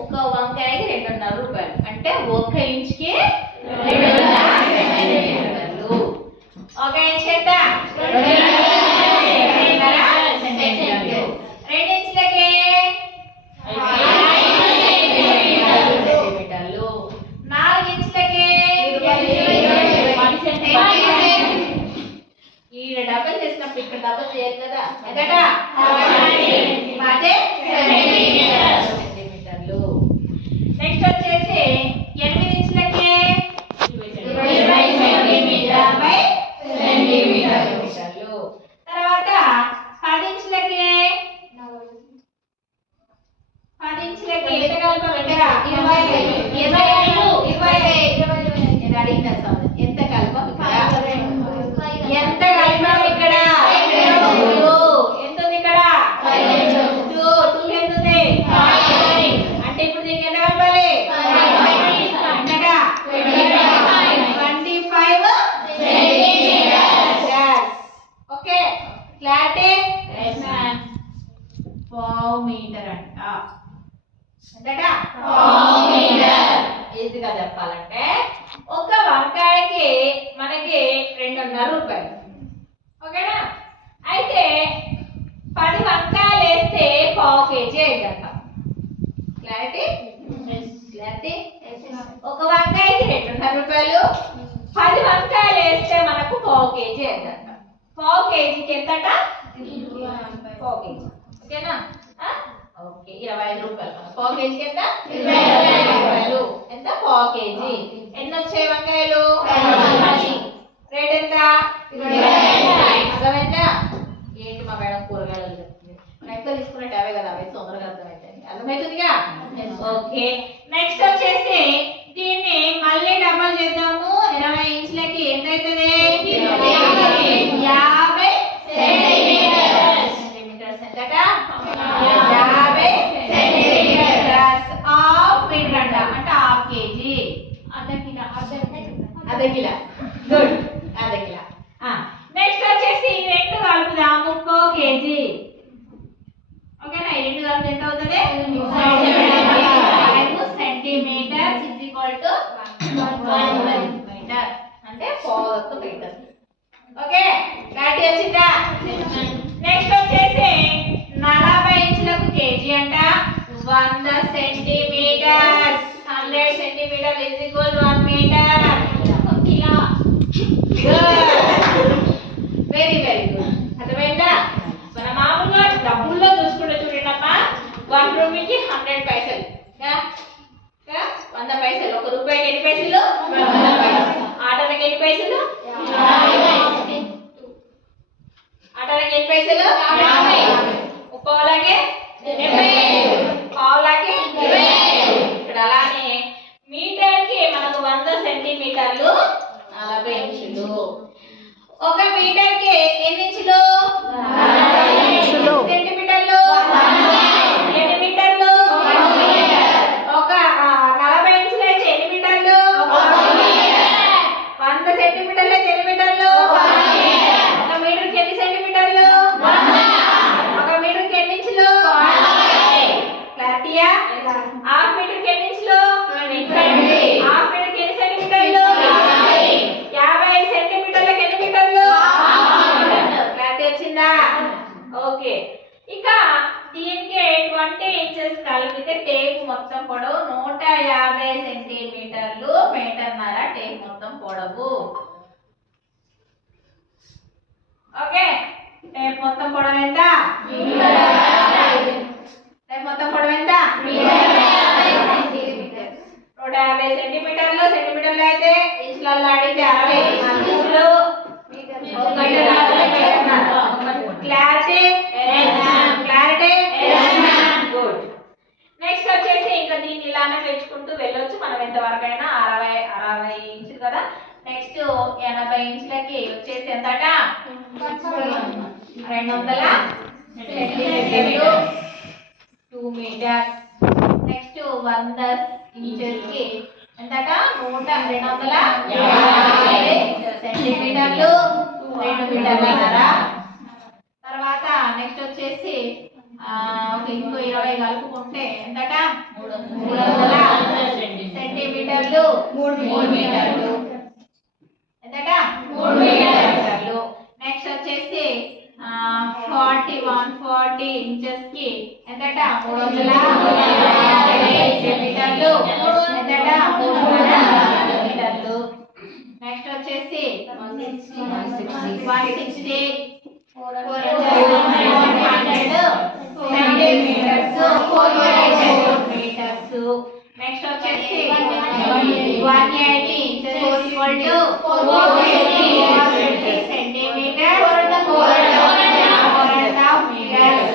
ఒక వంకాయకి 2.5 రూపాయలు అంటే 1 ఇంచుకి 2.5 సెంటీమీటర్లు. 1 ఇంచ్ ఎంత? 2.5 సెంటీమీటర్లు. 2 ఇంచులకి 5 సెంటీమీటర్లు. 4 ఇంచులకి 10 సెంటీమీటర్లు. ఈ డబల్ చేసినప్పుడు ఇక్కడ డబల్ చేయాలి కదా, ఎదట 10 సెంటీమీటర్లు. నెక్స్ట్ వచ్చేసి 8 ఇంచులకి 20 సెంటీమీటర్లు. తర్వాత 10 ఇంచులకి ఎంత కలపాలి? 20 అడిగిన ఎంత కలపాలి? ఎంత కలిపాము ఇక్కడ? 2. ఎంత ఉంది ఇక్కడ? 2 ఎంత ఉంది? అంటే ఇప్పుడు దీనికి ఎంత కలపాలి? ఎంతగా? 25 సెంటీమీటర్స్. Okay, clarity? పావు మీటర్ అంట. ఎంతటా? పావు మీటర్. ఈజీగా చెప్పాలంటే ఒక వంకాయకి మనకి 2.5 రూపాయలు. ఓకేనా? అయితే 10 వంకాయలు వేస్తే పావు కేజీ అయిందంట. క్లారిటీ? క్లారిటీ? ఒక వంకాయకి 2.5 రూపాయలు, 10 వంకాయలు వేస్తే మనకు పావు కేజీ అయిందంట. పావు కేజీకి ఎంతట? పావు కేజీ. ఓకేనా? ఓకే, 25 రూపాయలు. పావు కేజీకి ఎంత? 25 రూపాయలు. ఎంత? పావు కేజీ. ఎన్ని వచ్చాయి వంకాయలు? 10. రేట్ ఎంత? 25. అర్థమైందా? ఏంటి మా మేడం కూరగాయలు చెప్తుంది? లెక్కలు తీసుకున్నట్టు అవే కదా, అవి తొందరగా అర్థమవుతాయి. అర్థమవుతుందిగా? ఓకే, నెక్స్ట్ వచ్చేసి దీన్ని మళ్ళీ డబల్ చేద్దాము. 20 ఇంచులకి ఎంత అవుతుంది? 50 సెంటీమీటర్స్. ఎంతట? 50 సెంటీమీటర్స్. హాఫ్ మీటర్ అంట, అంటే హాఫ్ కేజీ. అర్ధ కిలో. గుడ్, అర్ధ కిలో. నెక్స్ట్ వచ్చేసి ఈ రెండు కలుపుదాము. పావు కేజీ. ఓకేనా? ఈ రెండు కలిపి ఎంత అవుతుంది? 5 centimetres is equal to 1 metre, అంటే పావు మీటర్. ఓకే, క్లారిటీ వచ్చిందా? నెక్స్ట్ వచ్చేసి 40 ఇంచులకు కేజీ అంట. 100 centimetres. 100 centimetre is equal 1 metre. Very very good. అర్థమైందా? మన మామూలుగా డబ్బుల్లో చూసుకుంటే చూడండి అమ్మా, 1 రూపీకి 100 పైసలు. 100 పైసలు. 1 రూపాయికి ఎన్ని పైసలు? 100 పైసలు. ఆటోలకి ఎన్ని పైసలు? 50. ఆటోలకి ఎన్ని పైసలు? 50. పావులకి 75. పావులకి 25. ఇక్కడ అలానే మీటర్కి మనకు 100 సెంటీమీటర్లు 40 ఇంచులు. 1 మీటర్కి ఎన్ని ఇంచులు? 40 ఇంచులు. సెంటీమీటర్లు 8 మీటర్లు. ఒక 40 ఇంచులు అయితే ఎన్ని మీటర్లు? 100 సెంటీమీటర్లు అయితే ఎన్ని మీటర్లు? 1 మీటర్కి ఎన్ని సెంటీమీటర్లు? 1 మీటర్కి ఎన్ని ఇంచులు? క్లారిటీయా? హాఫ్ మీటర్కి ఎన్ని ఇంచులు? హాఫ్ మీటర్కి ఎన్ని సెంటీమీటర్లు? 50 సెంటీమీటర్లకు ఎన్ని మీటర్లు? క్లారిటీ వచ్చిందా? ఓకే, ఇక దీనికి 20 ఇంచెస్ కలిపితే టేప్ మొత్తం పొడవు 150 సెంటీమీటర్లు. మీటర్న్నర టేప్ మొత్తం పొడవు. ఓకే, టేప్ మొత్తం పొడవు ఎంత? టేప్ మొత్తం పొడవు ఎంత? 150 సెంటీమీటర్లు. సెంటీమీటర్లు అయితే ఇంచులలో అడిగితే 60 ఇంచులు. క్లారిటీ? క్లారిటీ? గుడ్. నెక్స్ట్ వచ్చేసి ఇంకా దీన్ని ఇలానే పెంచుకుంటూ వెళ్ళొచ్చు మనం ఎంతవరకైనా. 60 ఇంచులు కదా. నెక్స్ట్ 80 ఇంచులకి వచ్చేసి ఎంతట? 200 సెంటీమీటర్లు. 2 మీటర్స్. నెక్స్ట్ 100 ఇంచెస్ కి ఎంతట? 250 సెంటీమీటర్లు. 2 మీటర్ల. తర్వాత నెక్స్ట్ వచ్చేసి ఇంకో 20 కలుపుకుంటే ఎంతట? 300 3 మీటర్లు. ఎంతట 3 మీటర్లు. నెక్స్ట్ వచ్చేసి 140 ఇంచెస్ కి ఎంతట 350 సెంటీమీటర్లు. ఎంతట 350 మీటర్లు. నెక్స్ట్ వచ్చేసి 160 సెంటీమీటర్స్. నెక్స్ట్ వచ్చేసి 180 inches equal to 450 centimetres, 4.5 metres.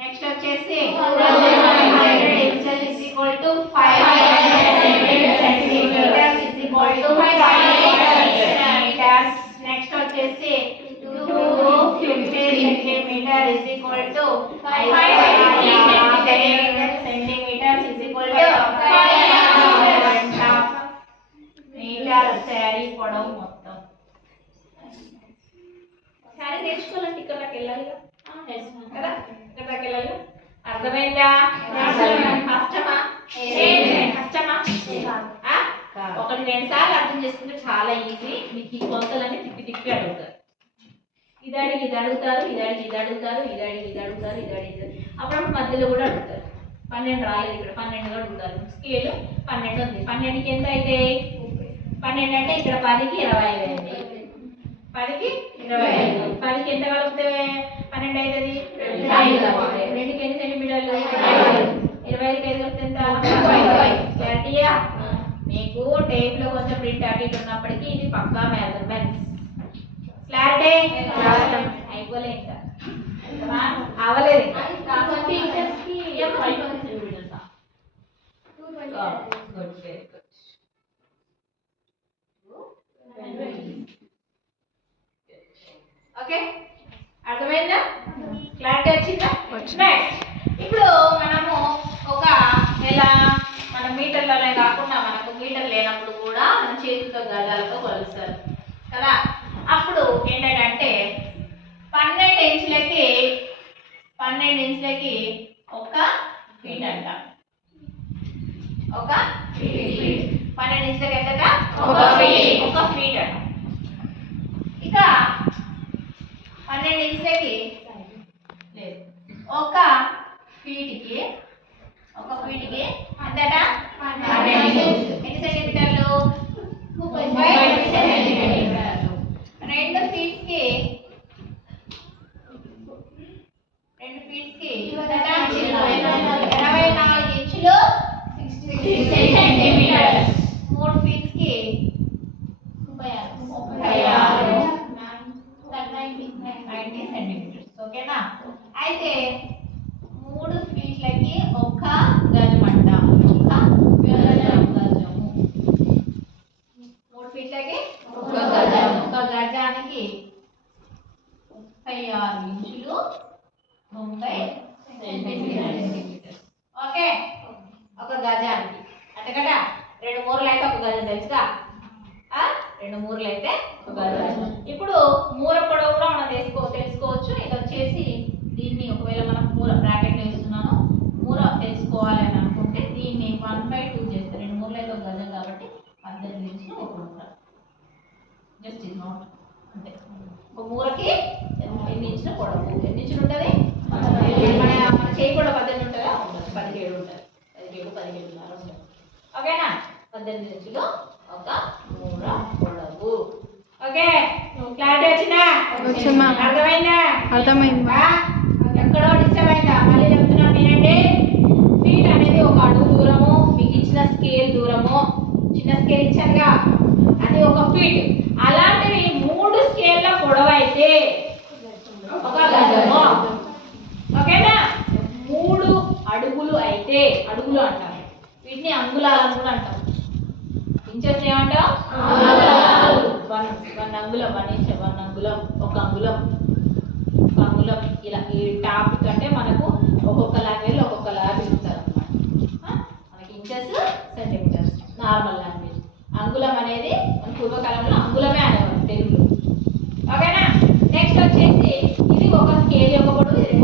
Next వచ్చేసి 100 inches is equal to 500 centimetres is equal to 500 metres. Next వచ్చేసి 250 centimetre is equal to 500 centimetres is equal to 5.5 metre sari పొడవు మొత్తం. శారీ నేర్చుకోవాలంటే ఇక్కడ దాకా వెళ్ళాలి కదా, ఇక్కడ దాకా వెళ్ళాలి. అర్థమైందా? కష్టమా? కష్టమా? 1-2 సార్లు అర్థం చేసుకుంటే చాలా ఈజీ. మీకు ఈ కొలతలన్నీ తిప్పి తిప్పి అడుగుతారు. ఇది అడిగి ఇది అడుగుతారు, ఇది అడిగి ఇది అడుగుతారు, ఇది అడిగి ఇది అడుగుతారు, ఇది అడిగి అప్పుడప్పుడు మధ్యలో కూడా అడుగుతారు. 12 రాలేదు, ఇక్కడ 12 అడుగుతారు. స్కేల్ 12 ఉంది. 12కి ఎంత అయితే 12 అంటే ఇక్కడ 10కి 25 అయింది. 10కి 25. 10కి ఎంత కలిపితే 12 అవుతుంది? 2కి ఎన్ని సెంటీమీటర్లు? 25కి 5 కలిపితే ఎంత? 30. క్లారిటీయా? మీకు టేప్ లో కొంచెం ప్రింట్ అటు ఇటు ఉన్నప్పటికీ ఇది పక్కా మెజర్మెంట్స్. క్లారిటీ? అయిపోలే ఇంకా అవలేదు. ఓకే, అర్థమైందా? క్లారిటీ వచ్చిందా? నెక్స్ట్ ఇప్పుడు మనము ఒక ఎలా మన మీటర్లనే కాకుండా మనకు మీటర్ లేనప్పుడు కూడా మన చేతితో గజాలతో కొలుస్తారు కదా. అప్పుడు ఏంటంటే 12 ఇంచులకి 1 ఫీట్ అంట. ఒక ఫీట్ 12 ఇంచులకి ఎంత? 1 ఫీట్ అంట. ఇక 12 ఇంచులకి లేదు, 1 ఫీట్కి ఎంతట? 12 ఎన్ని సెంటీమీటర్లు? 30 సెంటీమీటర్లు. 2 ఫీట్స్కి 24 ఇంచులు 60 సెంటీమీటర్స్. 3 ఫీట్స్కి 90 సెంటీమీటర్స్. ఓకేనా? అయితే 3 ఫీట్లకి 1 గజం అంట. 1 గజము. 3 ఫీట్లకి 1 గజం. 1 గజానికి 36 ఇంచులు 90 సెంటీమీటర్స్. ఓకే, 1 గజానికి అంటే కదా 2 మూరలు అయితే 1 గజం తెలుసుగా. 2 మూరలు అయితే 1 గజం. ఇప్పుడు మూర పొడవు కూడా మనం తెలుసుకోవచ్చు. ఇది వచ్చేసి దీన్ని ఒకవేళ మనం మూర బ్రాకెట్లో వేస్తున్నాను, మూర తెలుసుకోవాలి అని అనుకుంటే దీన్ని 1/2 చేస్తే 2 మూరలు అయితే 1 గజం కాబట్టి 18 ఇంచులు 1 మూర. జస్ట్ ఇది నోట్ అంటే ఒక మూరకి ఎన్ని ఇంచుల పొడవు, ఎన్ని ఇంచులు ఉంటుంది? మన చేయి కూడా 18 ఉంటుందా? 17 ఉంటుంది. 17.5 ఉంటుంది. ఓకేనా? 18 ఇంచులు 1 మూర పొడవు. ఓకే, క్లారిటీ వచ్చిందా? అర్థమైందా? అర్థమైందా? ఎక్కడో డిస్టర్బ్ అయిందా? మళ్ళీ చెప్తున్నాను వినండి. ఫీట్ అనేది ఒక అడుగు దూరము, మీకు ఇచ్చిన స్కేల్ దూరము, చిన్న స్కేల్ ఇచ్చారుగా అది 1 ఫీట్. అలాంటివి 3 స్కేల్ల పొడవు అయితే 1 గజము. ఓకేనా? 3 అడుగులు అయితే అడుగులు అంటారు. వీటిని అంగుళాలను కూడా అంటాం. ఇంచెస్ ఏమంటాం? అంగుళాలు. 1 అంగుళం, 1 ఇంచ్, 1 అంగుళం, 1 అంగుళం, 1 అంగుళం. ఇలా ఈ టాపిక్ అంటే మనకు ఒక్కొక్క లాంగ్వేజ్ ఒక్కొక్కలాగా పిలుస్తారు అన్నమాట. మనకి ఇంచెస్, సెంటీమీటర్స్ నార్మల్ లాంగ్వేజ్. అంగుళం అనేది మన పూర్వకాలంలో అంగుళమే అనేవారు తెలుగులో. ఓకేనా? నెక్స్ట్ వచ్చేసి ఇది ఒక స్కేల్ యొక్క పొడవు, ఇది